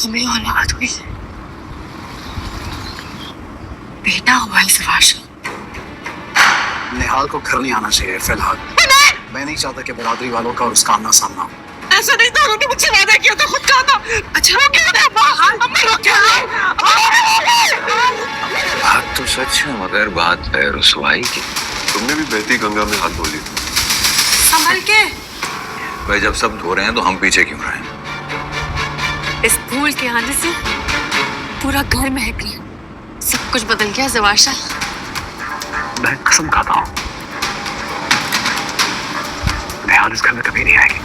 हमें औलाद हुई, बेटा हुआ इस वर्ष। निहाल को घर नहीं आना चाहिए फिलहाल। मैं नहीं चाहता कि बरादरी वालों का और उसका आमना सामना हो। ऐसा नहीं था, उन्होंने मुझसे वादा किया था, खुद कहा था। अच्छा हो गया ना, अम्मा रो क्या बात तो सच है मगर बात है रुसवाई की। तुमने भी बहती गंगा में हाथ धो लिया। संभल के। भाई जब सब धो रहे हैं तो हम पीछे क्यों रहे हैं? इस फूल के आने से पूरा घर महक गया, सब कुछ बदल गया ज़वारशा। मैं कसम खाता हूँ निहाल इस घर में कभी नहीं आएगी।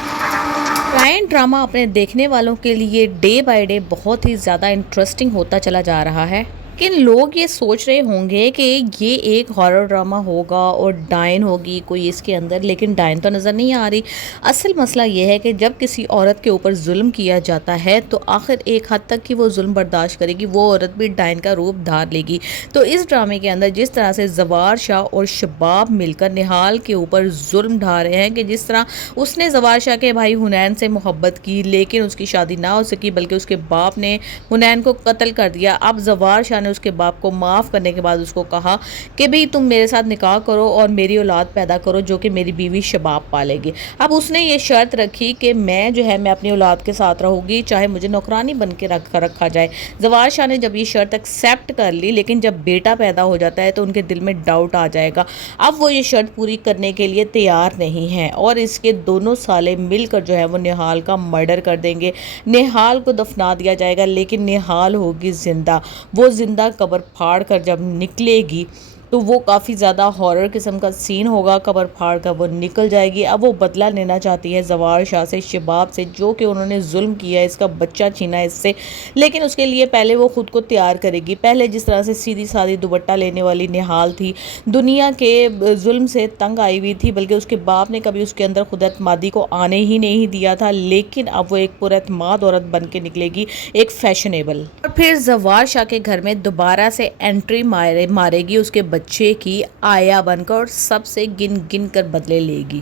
क्राइम ड्रामा अपने देखने वालों के लिए डे बाय डे बहुत ही ज़्यादा इंटरेस्टिंग होता चला जा रहा है। लेकिन लोग ये सोच रहे होंगे कि ये एक हॉरर ड्रामा होगा और डायन होगी कोई इसके अंदर, लेकिन डायन तो नज़र नहीं आ रही। असल मसला ये है कि जब किसी औरत के ऊपर जुल्म किया जाता है तो आखिर एक हद तक कि वो जुल्म बर्दाश्त करेगी, वो औरत भी डायन का रूप धार लेगी। तो इस ड्रामे के अंदर जिस तरह से ज़वार शाह और शबाब मिलकर निहाल के ऊपर जुल्म ढा रहे हैं कि जिस तरह उसने ज़वार शाह के भाई हुनैन से मोहब्बत की लेकिन उसकी शादी ना हो सकी, बल्कि उसके बाप ने हुनैन को कत्ल कर दिया। अब ज़वार शाह ने उसके बाप को माफ़ करने के बाद उसको कहा कि भाई तुम मेरे साथ निकाह करो और मेरी औलाद पैदा करो जो कि मेरी बीवी शबाब पालेगी। अब उसने ये शर्त रखी कि मैं अपनी औलाद के साथ रहूँगी, चाहे मुझे नौकरानी बन के रखा जाए। ज़वार शाह ने जब ये शर्त एक्सेप्ट कर ली, लेकिन जब बेटा पैदा हो जाता है तो उनके दिल में डाउट आ जाएगा। अब वो ये शर्त पूरी करने के लिए तैयार नहीं हैं और इसके दोनों साले मिलकर जो है वो निहाल का मर्डर कर देंगे। निहाल को दफना दिया जाएगा लेकिन निहाल होगी ज़िंदा। वो ज़िंदा कब्र फाड़ कर जब निकलेगी तो वो काफ़ी ज़्यादा हॉरर किस्म का सीन होगा। कब्र फाड़ कर वो निकल जाएगी। अब वो बदला लेना चाहती है ज़वार शाह से, शबाब से, जो कि उन्होंने जुल्म किया है, इसका बच्चा छीना है इससे। लेकिन उसके लिए पहले वो ख़ुद को तैयार करेगी। पहले जिस तरह से सीधी सादी दुपट्टा लेने वाली निहाल थी, दुनिया के जुल्म से तंग आई हुई थी, बल्कि उसके बाप ने कभी उसके अंदर खुद एतमादी को आने ही नहीं दिया था। लेकिन अब वो एक पुरएतमाद औरत बन के निकलेगी, एक फैशनेबल। और फिर ज़वार शाह के घर में दोबारा से एंट्री मारेगी उसके बच्चे की आया बनकर और सबसे गिन गिन कर बदले लेगी।